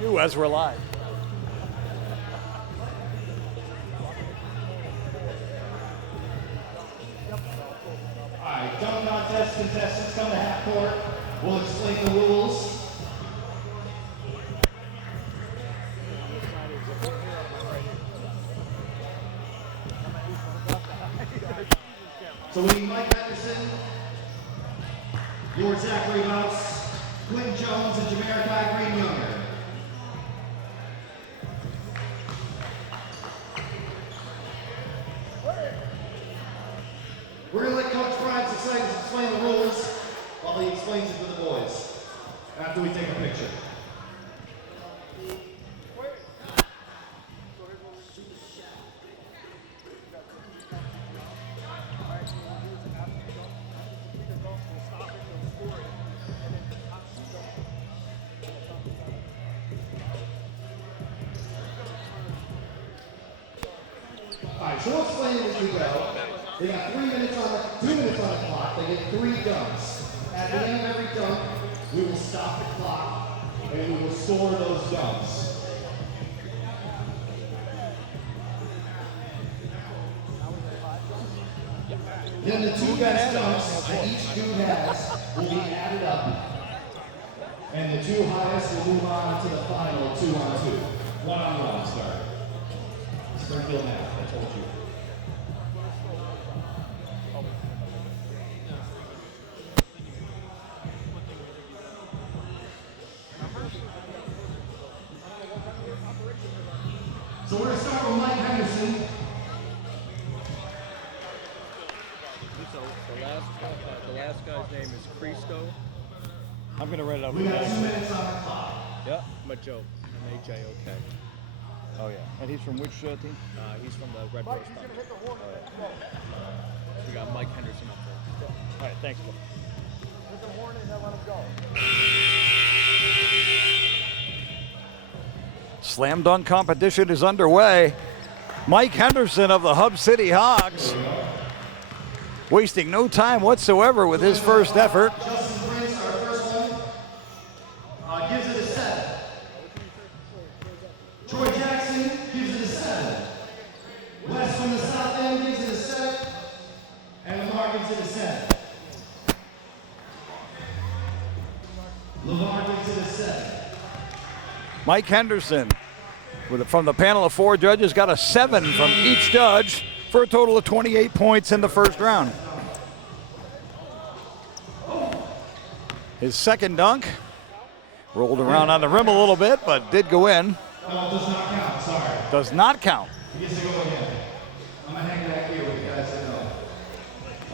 You as we're live. All right, dunk contest contestants come to half court. We'll explain the rules. So we need Mike Henderson, Lord Zachary Mouse, Quinn Jones, and Jamaica Green Younger. We're going to let Coach Brian Sussaitis explain the rules while he explains it to the boys after we take a picture. Alright, so we'll explain it as we go. They got 2 minutes on the clock. They get 3 dunks. At the end of every dunk, we will stop the clock and we will score those dunks. Then the 2 best dunks that each dude has will be added up. And the 2 highest will move on to the final 2-on-2. 1-on-1, sorry. Springfield math, I told you. So we're going to start with Mike Henderson. So the last guy's name is Cristo. I'm going to write it up. We got 2 minutes on the clock. Yeah. Majo, M-A-J-O-K. Oh, yeah. And he's from which team? He's from the Red Rose Thunder. We got Mike Henderson up there. All right, thanks, Bill. Hit the horn and then let him go. Slam dunk competition is underway. Mike Henderson of the Hub City Hogs wasting no time whatsoever with his first effort. Justin Prince, our first one, gives it a 7. Troy Jackson gives it a 7. Wes from the South End gives it a 7. And Lamar gives it a 7. Lamar gives it a 7. Mike Henderson, from the panel of 4 judges, got a 7 from each judge for a total of 28 points in the first round. His second dunk rolled around on the rim a little bit, but did go in. No, it does not count, sorry. Does not count. He gets to go again. I'm going to hang back here with you guys to know.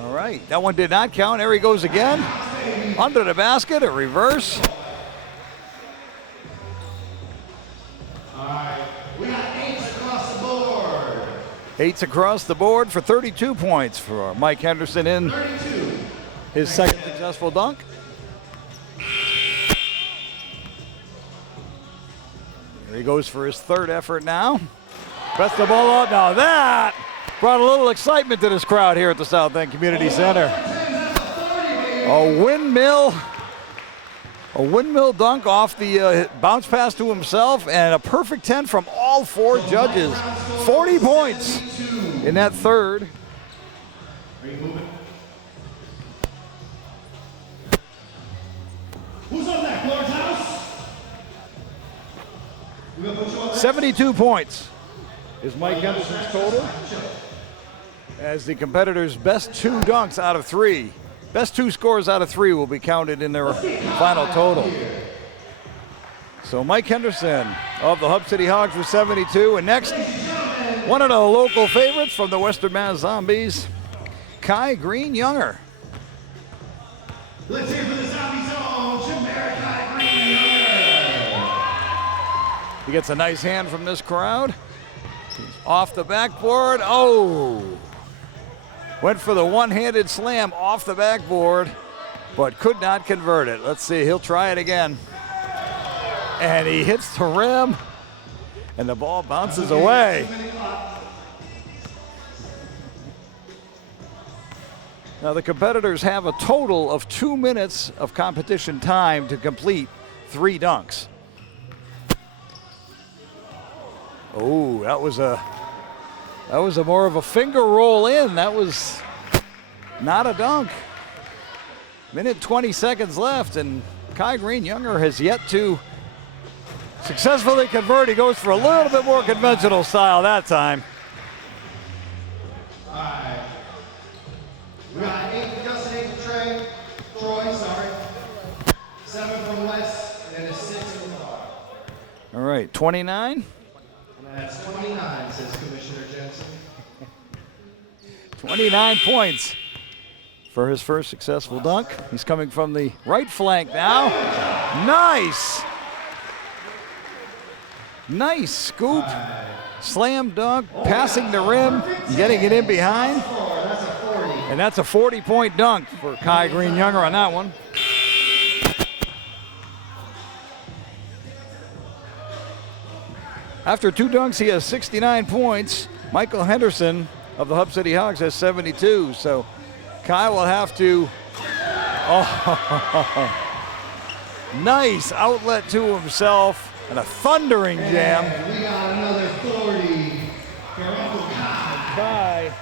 All right, that one did not count. There he goes again. Under the basket, a reverse. All right, we got 8s across the board. 8s across the board for 32 points for Mike Henderson in 32. his second successful dunk. Here he goes for his third effort now. Press the ball up. Now that brought a little excitement to this crowd here at the South End Community Center. A windmill dunk off the bounce pass to himself, and a perfect 10 from all 4 judges. 40 points in that third. Are you moving? Who's on that, Lord's house? We gonna put you on that? 72 points is Mike Henderson's total, as the competitors' best 2 dunks out of 3. Best 2 scores out of 3 will be counted in their final total. So Mike Henderson of the Hub City Hogs with 72. And next, one of the local favorites from the Western Mass Zombies, Kai Green Younger. Let's hear for the Zombie Zone, Jamaica Green Younger. He gets a nice hand from this crowd. He's off the backboard. Oh! Went for the one-handed slam off the backboard, but could not convert it. Let's see, he'll try it again. And he hits the rim, and the ball bounces away. Now the competitors have a total of 2 minutes of competition time to complete 3 dunks. Oh, that was a more of a finger roll in. That was not a dunk. Minute 20 seconds left, and Kai Green Younger has yet to successfully convert. He goes for a little bit more conventional style that time. All right. We got 8 from Justin, 8 from Troy, sorry. 7 from Wes, and a 6 from Bar. All right, 29. That's 29, says Commissioner Jensen. 29 points for his first successful dunk. He's coming from the right flank now. Nice. Nice scoop. Slam dunk, passing the rim, getting it in behind. That's a 40. And that's a 40-point dunk for Kai Green Younger on that one. After 2 dunks, he has 69 points. Michael Henderson of the Hub City Hawks has 72. So Kai will have to, nice outlet to himself and a thundering jam. And we got another 40 for Uncle Kai. Kai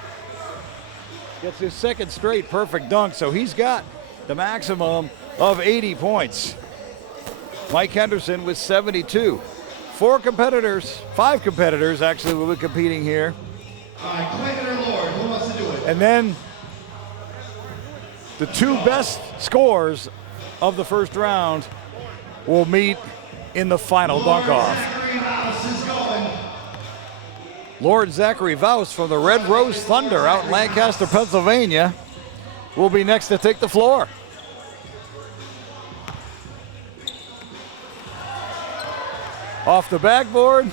gets his second straight perfect dunk, so he's got the maximum of 80 points. Mike Henderson with 72. 5 competitors actually will be competing here. All right, Quentin or Lord, who wants to do it? And then the 2 best scores of the first round will meet in the final dunk-off. Zachary House is going. Lord Zachary Vouse from the Red Rose Thunder out in Lancaster, Pennsylvania, will be next to take the floor. Off the backboard,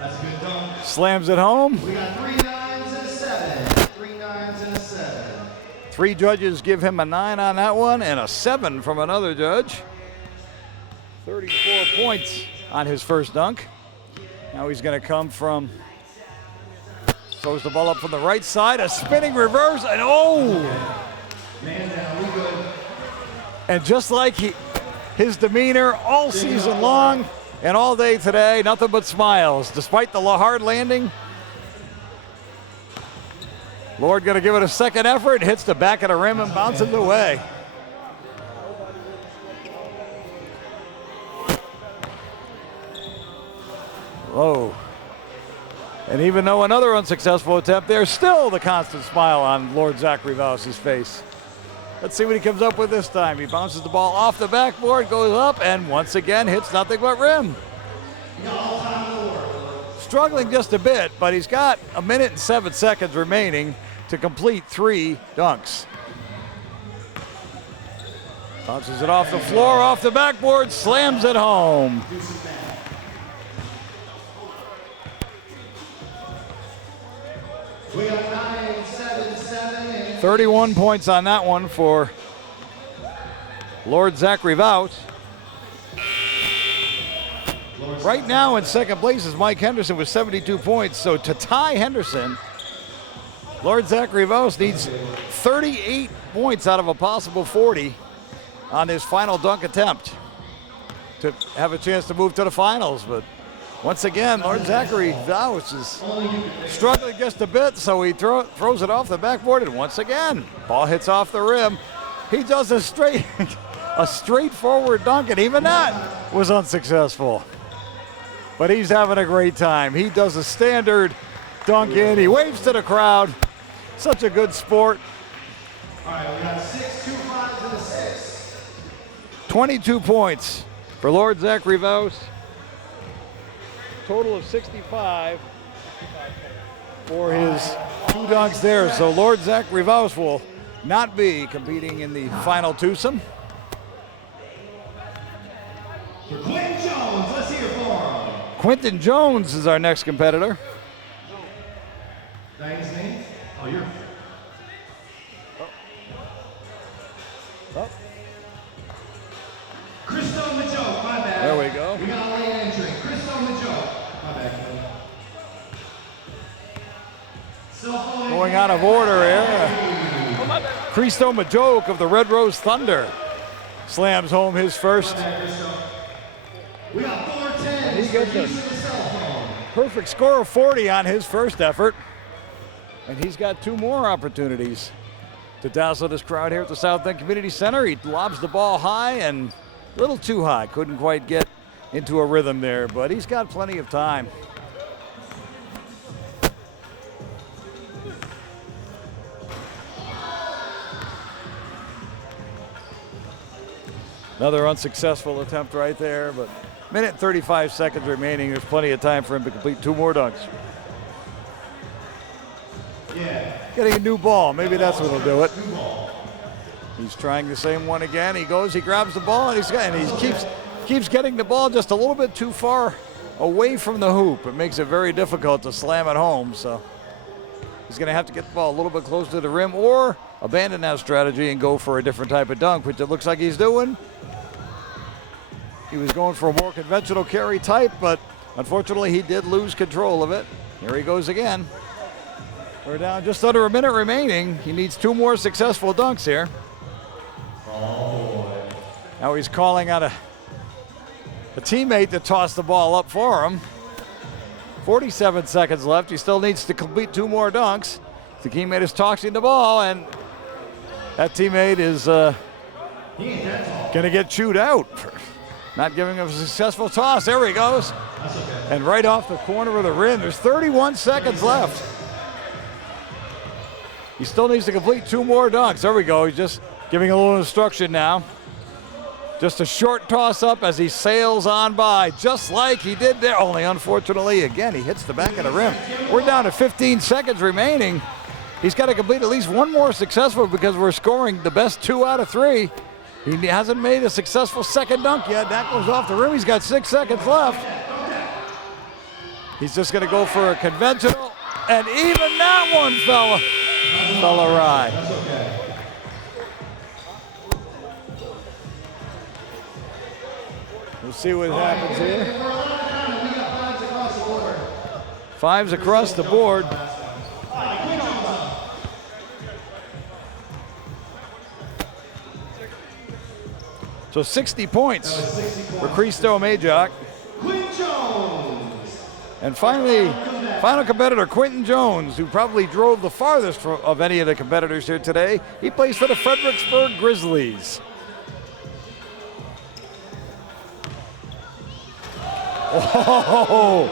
That's a good dunk. slams it home. We got 3 9s and a 7. 3 9s and a 7. 3 judges give him a 9 on that one and a 7 from another judge. 34 points on his first dunk. Now he's going to come from, throws the ball up from the right side, a spinning reverse, and Man down, we good. And just like his demeanor all season long and all day today, nothing but smiles. Despite the hard landing, Lord going to give it a second effort, hits the back of the rim and bounces away. Whoa. And even though another unsuccessful attempt, there's still the constant smile on Lord Zachary Vouse's face. Let's see what he comes up with this time. He bounces the ball off the backboard, goes up, and once again hits nothing but rim. Struggling just a bit, but he's got a minute and 7 seconds remaining to complete 3 dunks. Bounces it off the floor, off the backboard, slams it home. We got 9, 7, 7, and 31 points on that one for Lord Zachary Vouse. Right now in second place is Mike Henderson with 72 points. So to tie Henderson, Lord Zachary Vouse needs 38 points out of a possible 40 on his final dunk attempt to have a chance to move to the finals. But once again, Lord Zachary Vouse is struggling just a bit, so he throws it off the backboard, and once again, ball hits off the rim. He does a straightforward dunk, and even that was unsuccessful. But he's having a great time. He does a standard dunk in. He waves to the crowd. Such a good sport. all right, we got 6, 2 5s, and a 6. 22 points for Lord Zachary Vouse. Total of 65 for his 2 dunks there. So Lord Zachary Vouse will not be competing in the final twosome. For Quentin Jones, let's hear for him. Quentin Jones is our next competitor. That his name? Oh, you're. Christo Majoke, my bad. There we go. We got a late entry. Christo Majoke. My bad, Phil. Going out of order here. Christo Majoke of the Red Rose Thunder slams home his first. We got 4 10s. He gets a perfect score of 40 on his first effort. And he's got 2 more opportunities to dazzle this crowd here at the South End Community Center. He lobs the ball high and a little too high. Couldn't quite get into a rhythm there, but he's got plenty of time. Another unsuccessful attempt right there, but minute and 35 seconds remaining. There's plenty of time for him to complete 2 more dunks. Getting a new ball, maybe that's what'll do it. He's trying the same one again. He goes, he grabs the ball, and he keeps getting the ball just a little bit too far away from the hoop. It makes it very difficult to slam it home, so he's gonna have to get the ball a little bit closer to the rim or abandon that strategy and go for a different type of dunk, which it looks like he's doing. He was going for a more conventional carry type, but unfortunately he did lose control of it. Here he goes again. We're down just under a minute remaining. He needs 2 more successful dunks here. Now he's calling out a teammate to toss the ball up for him. 47 seconds left. He still needs to complete 2 more dunks. The teammate is tossing the ball, and that teammate is going to get chewed out for not giving him a successful toss. There he goes. And right off the corner of the rim. There's 31 seconds left. He still needs to complete 2 more dunks. There we go. He's just giving a little instruction now. Just a short toss up as he sails on by, just like he did there. Only unfortunately, again, he hits the back of the rim. We're down to 15 seconds remaining. He's got to complete at least 1 more successful because we're scoring the best 2 out of 3. He hasn't made a successful second dunk yet. That goes off the rim. He's got 6 seconds left. He's just going to go for a conventional, and even that one fell awry. We'll see what happens here. 5s across the board. So 60 points for Christo Majok. And finally, final competitor, Quentin Jones, who probably drove the farthest of any of the competitors here today. He plays for the Fredericksburg Grizzlies. Oh,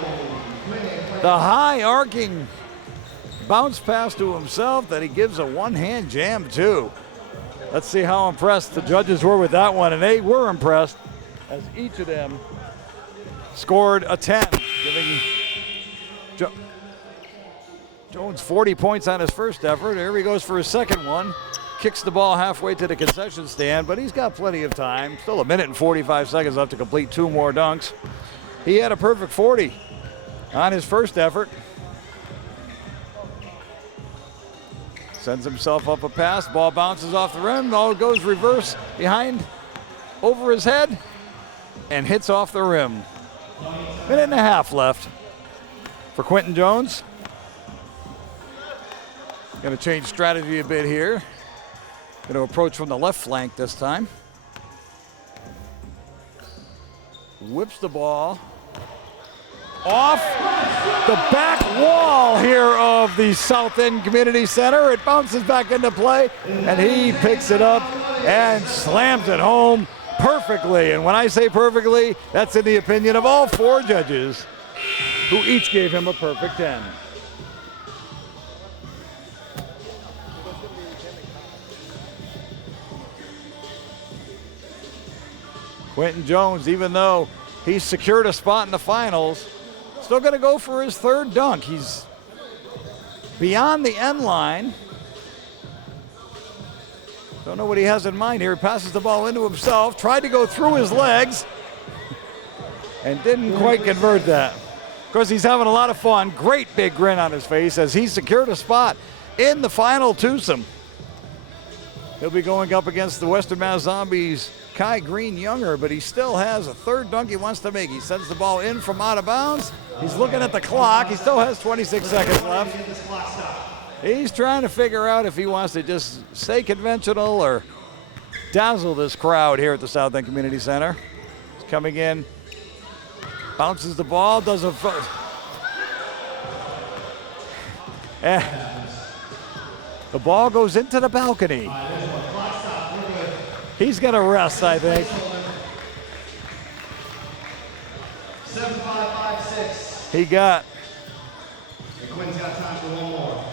the high arcing bounce pass to himself that he gives a one-hand jam to. Let's see how impressed the judges were with that one, and they were impressed as each of them scored a 10, giving Jones 40 points on his first effort. Here he goes for his second one. Kicks the ball halfway to the concession stand, but he's got plenty of time. Still a minute and 45 seconds left to complete 2 more dunks. He had a perfect 40 on his first effort. Sends himself up a pass. Ball bounces off the rim. Ball goes reverse behind, over his head, and hits off the rim. Minute and a half left for Quentin Jones. Going to change strategy a bit here. Going to approach from the left flank this time. Whips the ball off the back wall here of the South End Community Center. It bounces back into play, and he picks it up and slams it home perfectly. And when I say perfectly, that's in the opinion of all 4 judges, who each gave him a perfect 10. Quentin Jones, even though he's secured a spot in the finals, still going to go for his 3rd dunk. He's beyond the end line. Don't know what he has in mind here. He passes the ball into himself, tried to go through his legs, and didn't quite convert that. Of course, he's having a lot of fun. Great big grin on his face as he secured a spot in the final twosome. He'll be going up against the Western Mass Zombies' Kai Green Younger, but he still has a 3rd dunk he wants to make. He sends the ball in from out of bounds. He's looking at the clock. He still has 26 seconds left. He's trying to figure out if he wants to just stay conventional or dazzle this crowd here at the South End Community Center. He's coming in Bounces the ball, does a. The ball goes into the balcony. He's going to rest, I think. 7-5-5-6. He got. And Quinn's got time for one more.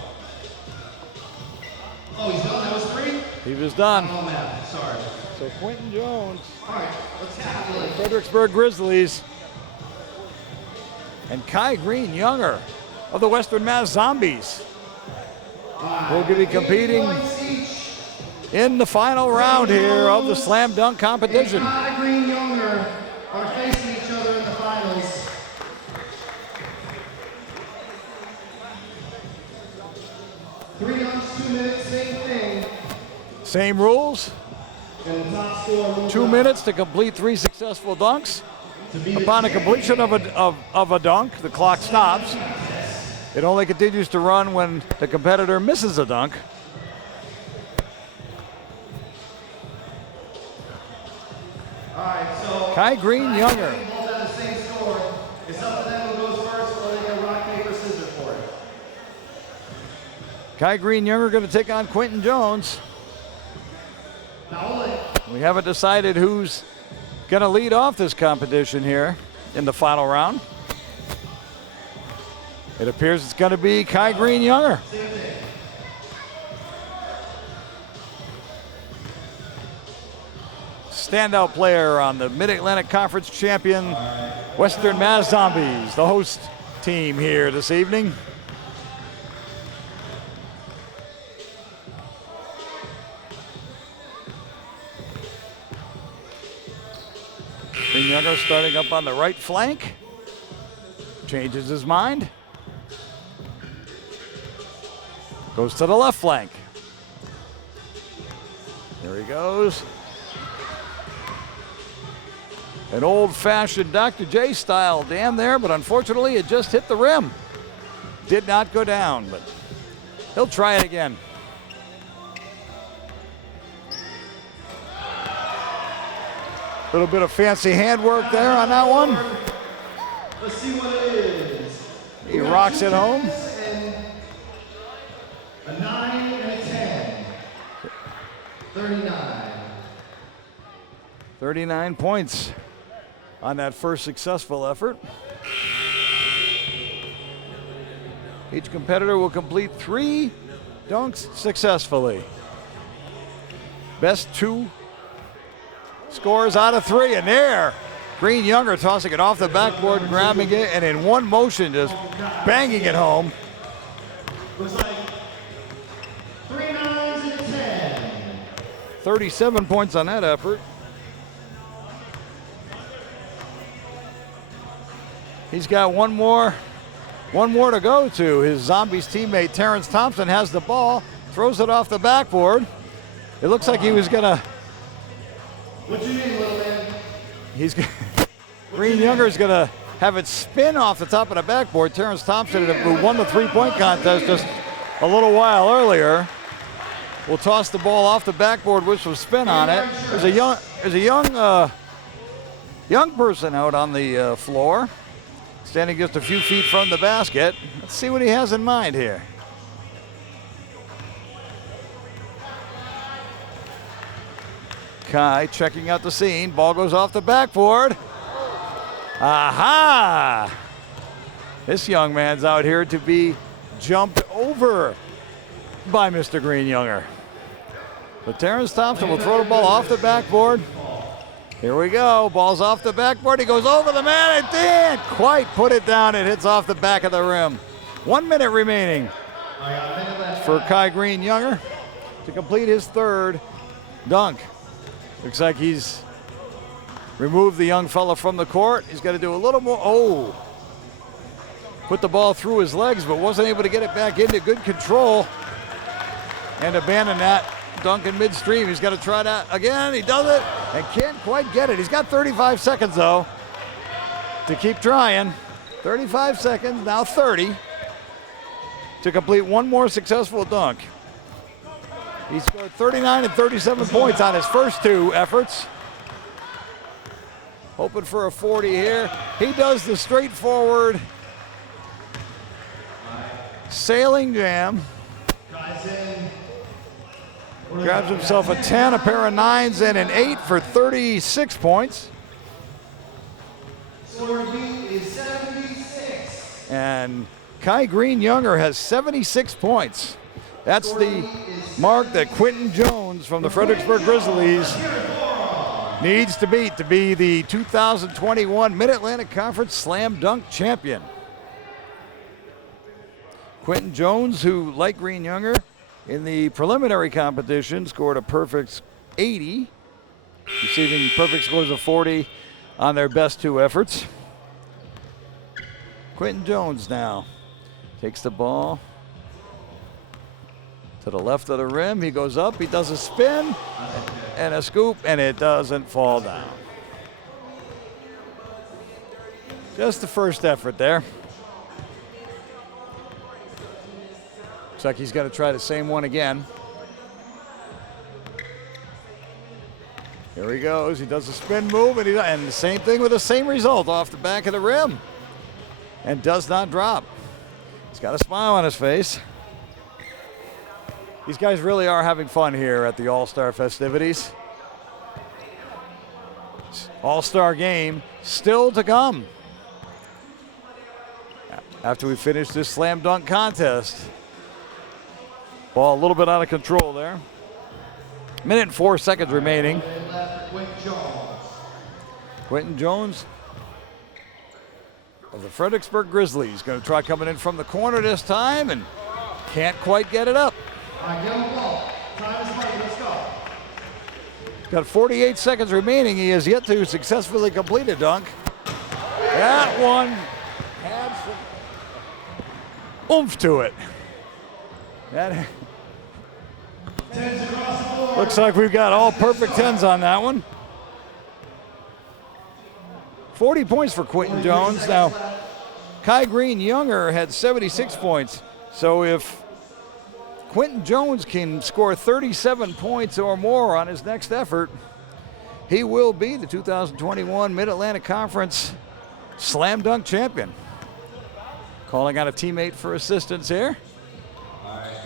Oh, he's done? That was 3? He was done. Oh, man. Sorry. So Quentin Jones, All right, let's tabulate. Fredericksburg Grizzlies, and Kai Green Younger of the Western Mass Zombies will be competing in the final round here of the slam dunk competition. Kai Green Younger are facing each other in the finals. Three dunks, 2 minutes, same thing. Same rules. And the top scorer moves 2 on. minutes to complete 3 successful dunks. To be the Upon a completion of a dunk, the clock stops. It only continues to run when the competitor misses a dunk. All right, so Kai Green Younger. both have the same score. It's up to them who goes first, or they get rock, paper, scissors for it. Kai Green Younger going to take on Quentin Jones. Foul it. We haven't decided who's going to lead off this competition here in the final round. It appears it's going to be Kai Green Younger. Standout player on the Mid-Atlantic Conference champion Western Mass Zombies, the host team here this evening. Green Younger starting up on the right flank. Changes his mind. Goes to the left flank. There he goes. An old-fashioned Dr. J style dam there, but unfortunately it just hit the rim. Did not go down, but he'll try it again. Little bit of fancy handwork there on that one. Let's see what it is. He rocks it home. A 9 and a 10. 39. 39 points on that first successful effort. Each competitor will complete 3 dunks successfully. Best 2 scores out of 3, and there, Green Younger tossing it off the backboard, grabbing it, and in one motion just banging it home. Looks like 3 9s and a 10. 37 points on that effort. He's got one more to go to. His Zombies teammate Terrence Thompson has the ball, throws it off the backboard. It looks like he was gonna. What's your name, little man? Green Younger is gonna have it spin off the top of the backboard. Terrence Thompson, who won the 3-point contest just a little while earlier, will toss the ball off the backboard with some spin on it. There's a young person out on the floor, standing just a few feet from the basket. Let's see what he has in mind here. Kai checking out the scene. Ball goes off the backboard. Aha! This young man's out here to be jumped over by Mr. Green Younger. But Terrence Thompson will throw the ball off the backboard. Here we go. Ball's off the backboard. He goes over the man. It didn't quite put it down. It hits off the back of the rim. 1 minute remaining for Kai Green Younger to complete his 3rd dunk. Looks like he's removed the young fella from the court. He's got to do a little more. Oh, put the ball through his legs, but wasn't able to get it back into good control and abandon that dunk in midstream. He's got to try that again. He does it and can't quite get it. He's got 35 seconds, though, to keep trying. 35 seconds, now 30, to complete one more successful dunk. He scored 39 and 37 points on his first 2 efforts. hoping for a 40 here. He does the straightforward sailing jam. Grabs himself a 10, a pair of 9s, and an 8 for 36 points. Score B is 76. And Kai Green Younger has 76 points. That's the mark that Quentin Jones from the Fredericksburg Grizzlies needs to beat to be the 2021 Mid-Atlantic Conference Slam Dunk Champion. Quentin Jones, who, like Green Younger, in the preliminary competition scored a perfect 80, receiving perfect scores of 40 on their best 2 efforts. Quentin Jones now takes the ball to the left of the rim. He goes up, he does a spin and a scoop, and it doesn't fall down. Just the first effort there. Looks like he's going to try the same one again. Here he goes. He does a spin move, and the same thing with the same result off the back of the rim. And does not drop. He's got a smile on his face. These guys really are having fun here at the All-Star festivities. All-Star game still to come after we finish this slam dunk contest. Ball a little bit out of control there. Minute and 4 seconds remaining. Quentin Jones of the Fredericksburg Grizzlies going to try coming in from the corner this time and can't quite get it up. Got 48 seconds remaining. He has yet to successfully complete a dunk. That one had some oomph to it. That looks like we've got all perfect 10s on that one. 40 points for Quentin Jones. Now, Kai Green Younger had 76 points. So if Quentin Jones can score 37 points or more on his next effort, he will be the 2021 Mid-Atlantic Conference Slam Dunk Champion. Calling out a teammate for assistance here. All right.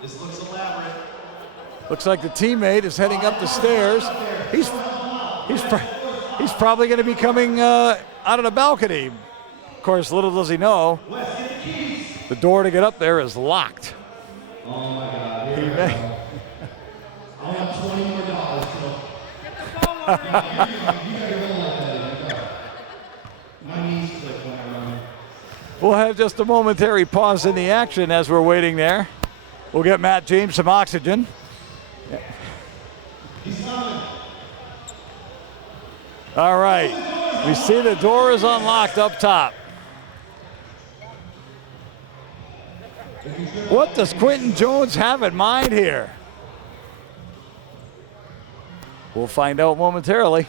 This looks elaborate. Looks like the teammate is heading up the stairs. He's probably going to be coming out of the balcony. Of course, little does he know, the door to get up there is locked. Oh my God. Here we go. I want $20 more. My knees click when I run. We'll have just a momentary pause in the action as we're waiting there. We'll get Matt James some oxygen. He's coming. All right, we see the door is unlocked up top. What does Quentin Jones have in mind here? We'll find out momentarily.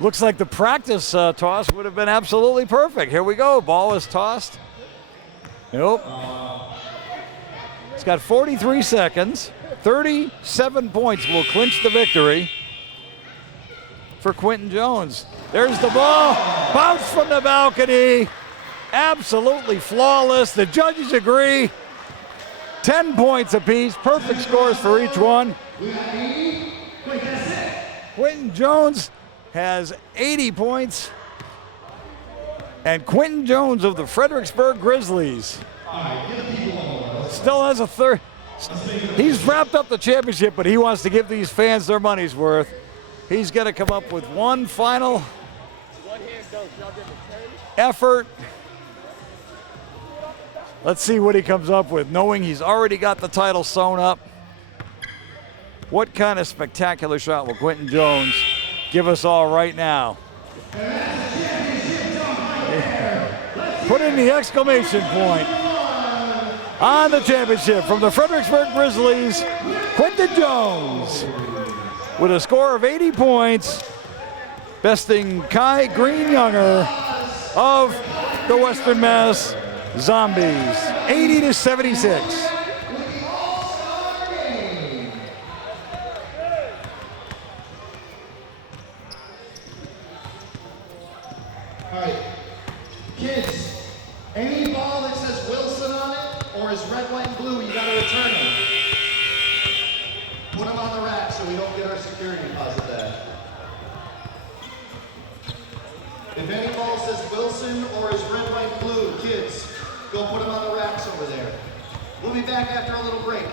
Looks like the practice toss would have been absolutely perfect. Here we go, ball is tossed. Nope. It's got 43 seconds. 37 points will clinch the victory for Quentin Jones. There's the ball, bounce from the balcony, absolutely flawless. The judges agree. 10 points apiece, perfect scores for each one. Quentin Jones has 80 points, and Quentin Jones of the Fredericksburg Grizzlies still has a third. He's wrapped up the championship, but he wants to give these fans their money's worth. He's going to come up with one final effort. Let's see what he comes up with, knowing he's already got the title sewn up. What kind of spectacular shot will Quentin Jones give us all right now? Put in the exclamation point on the championship from the Fredericksburg Grizzlies, Quentin Jones, with a score of 80 points, besting Kai Green Younger of the Western Mass Zombies, 80-76. All right, kids, any ball that says Wilson on it or is red, white, and blue, you gotta return them. Put them on the rack so we don't get our security deposit back. If any ball says Wilson or is red, white, blue, kids, go put them on the racks over there. We'll be back after a little break.